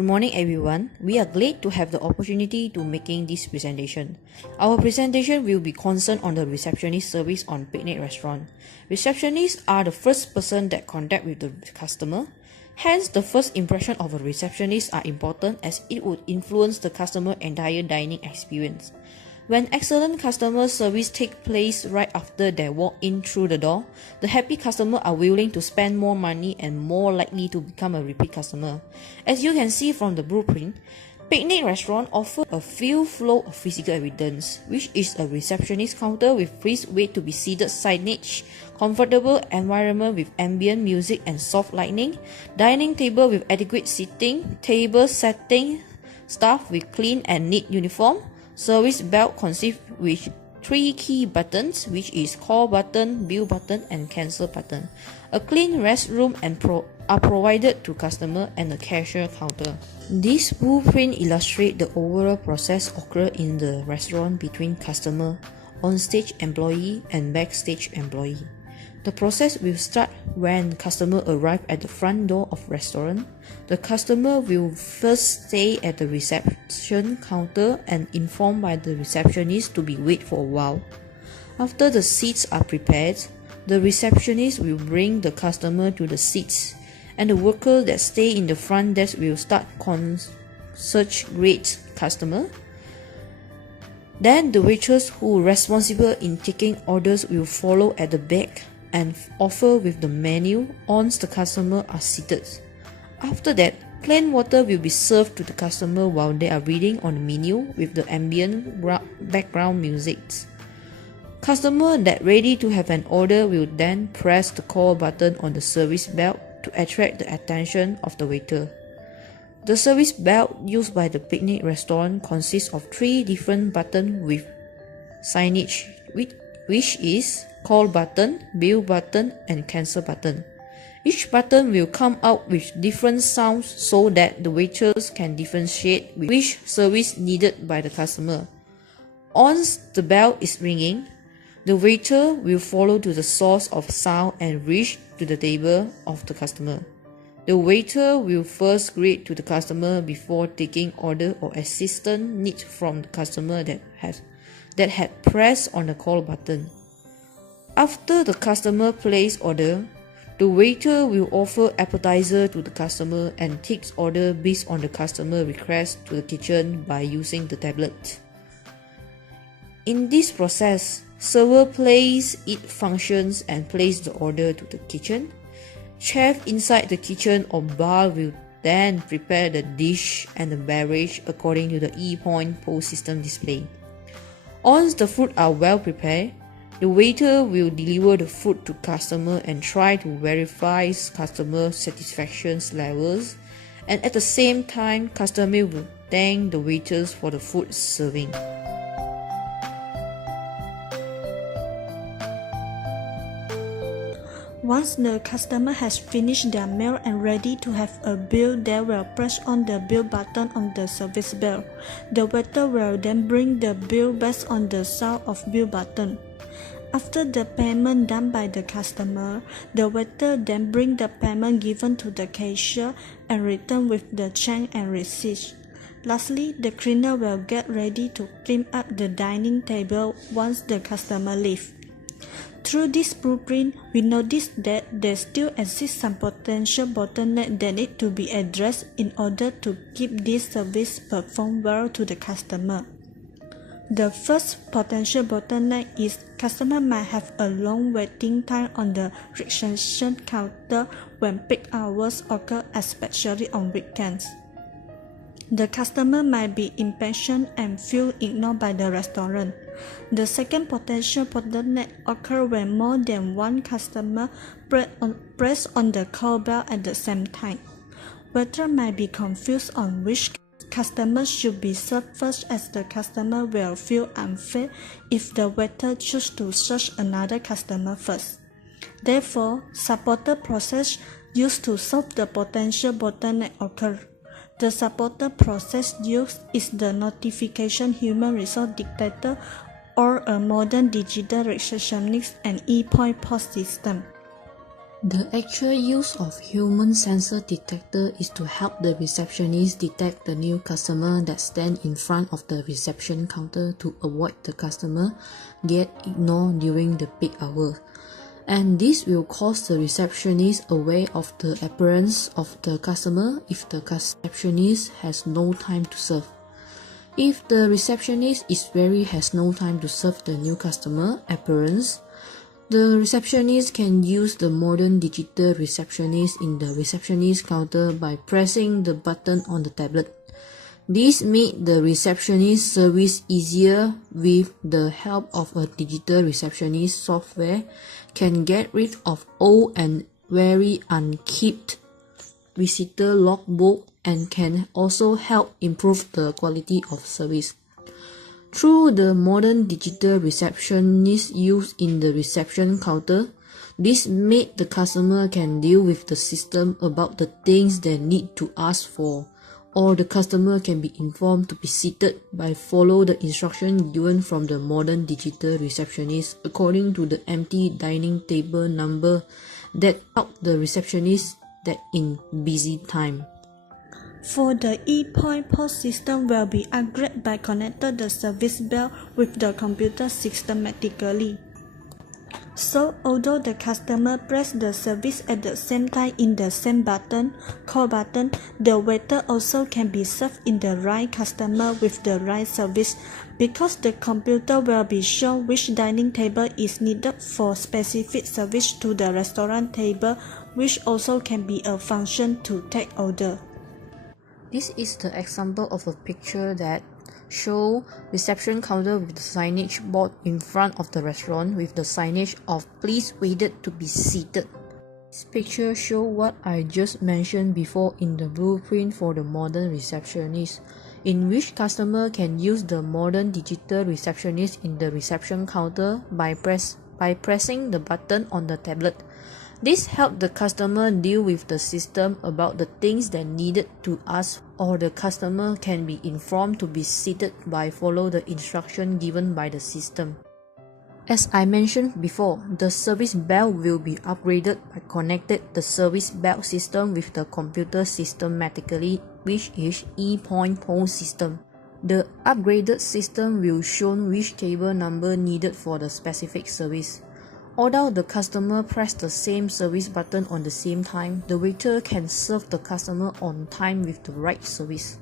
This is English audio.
Good morning everyone. We are glad to have the opportunity to making this presentation. Our presentation will be concerned on the receptionist service on picnic restaurant. Receptionists are the first person that contact with the customer. Hence, the first impression of a receptionist are important as it would influence the customer entire dining experience. When excellent customer service takes place right after they walk in through the door, the happy customer are willing to spend more money and more likely to become a repeat customer. As you can see from the blueprint, Picnic Restaurant offers a few flow of physical evidence, which is a receptionist counter with free way to be seated signage, comfortable environment with ambient music and soft lighting, dining table with adequate seating, table setting, staff with clean and neat uniform. Service belt consists with 3 key buttons, which is call button, bill button, and cancel button. A clean restroom are provided to customer and a cashier counter. This blueprint illustrates the overall process occur in the restaurant between customer, on-stage employee, and backstage employee. The process will start when customer arrive at the front door of restaurant. The customer will first stay at the reception counter and informed by the receptionist to be wait for a while. After the seats are prepared, the receptionist will bring the customer to the seats, and the worker that stay in the front desk will start concierge greet customer. Then the waitress who responsible in taking orders will follow at the back and offer with the menu once the customer are seated. After that, plain water will be served to the customer while they are reading on the menu with the ambient background music. Customer that ready to have an order will then press the call button on the service belt to attract the attention of the waiter. The service belt used by the picnic restaurant consists of 3 different buttons with signage, which is call button, bill button, and cancel button. Each button will come out with different sounds so that the waiters can differentiate which service needed by the customer. Once the bell is ringing, the waiter will follow to the source of sound and reach to the table of the customer. The waiter will first greet to the customer before taking order or assistance need from the customer that had pressed on the call button. After the customer place order, the waiter will offer appetizer to the customer and takes order based on the customer request to the kitchen by using the tablet. In this process, server place it functions and place the order to the kitchen. Chef inside the kitchen or bar will then prepare the dish and the beverage according to the e-point post system display. Once the food are well prepared, the waiter will deliver the food to customer and try to verify customer satisfaction levels, and at the same time, customer will thank the waiters for the food serving. Once the customer has finished their meal and ready to have a bill, they will press on the bill button on the service bell. The waiter will then bring the bill based on the sound of bill button. After the payment done by the customer, the waiter then bring the payment given to the cashier and return with the change and receipt. Lastly, the cleaner will get ready to clean up the dining table once the customer leaves. Through this blueprint, we notice that there still exists some potential bottlenecks that need to be addressed in order to keep this service performed well to the customer. The first potential bottleneck is customer might have a long waiting time on the reception counter when peak hours occur, especially on weekends. The customer might be impatient and feel ignored by the restaurant. The second potential bottleneck occurs when more than one customer press on the call bell at the same time. Waiter might be confused on which customer should be served first, as the customer will feel unfair if the waiter chooses to serve another customer first. Therefore, supporter process used to solve the potential bottleneck occur. The supporter process used is the notification human resource dictator or a modern digital receptionist and e-point post system. The actual use of human sensor detector is to help the receptionist detect the new customer that stand in front of the reception counter to avoid the customer get ignored during the peak hour. And this will cause the receptionist aware of the appearance of the customer if the receptionist has no time to serve. If the receptionist has no time to serve the new customer appearance, the receptionist can use the modern digital receptionist in the receptionist counter by pressing the button on the tablet. This made the receptionist service easier with the help of a digital receptionist software can get rid of old and very unkept visitor logbook and can also help improve the quality of service. Through the modern digital receptionist used in the reception counter, this made the customer can deal with the system about the things they need to ask for, or the customer can be informed to be seated by follow the instruction given from the modern digital receptionist according to the empty dining table number that help the receptionist that in busy time. For the e-point POS system will be upgraded by connecting the service bell with the computer systematically. So although the customer press the service at the same time in the same button, call button, the waiter also can be served in the right customer with the right service because the computer will be shown which dining table is needed for specific service to the restaurant table, which also can be a function to take order. This is the example of a picture that show reception counter with the signage board in front of the restaurant with the signage of please waited to be seated. This picture show what I just mentioned before in the blueprint for the modern receptionist, in which customer can use the modern digital receptionist in the reception counter by pressing the button on the tablet. This helped the customer deal with the system about the things they needed to ask, or the customer can be informed to be seated by follow the instruction given by the system. As I mentioned before, the service bell will be upgraded by connected the service bell system with the computer systematically, which is e-point POS system. The upgraded system will show which table number needed for the specific service. Although the customer press the same service button on the same time, the waiter can serve the customer on time with the right service.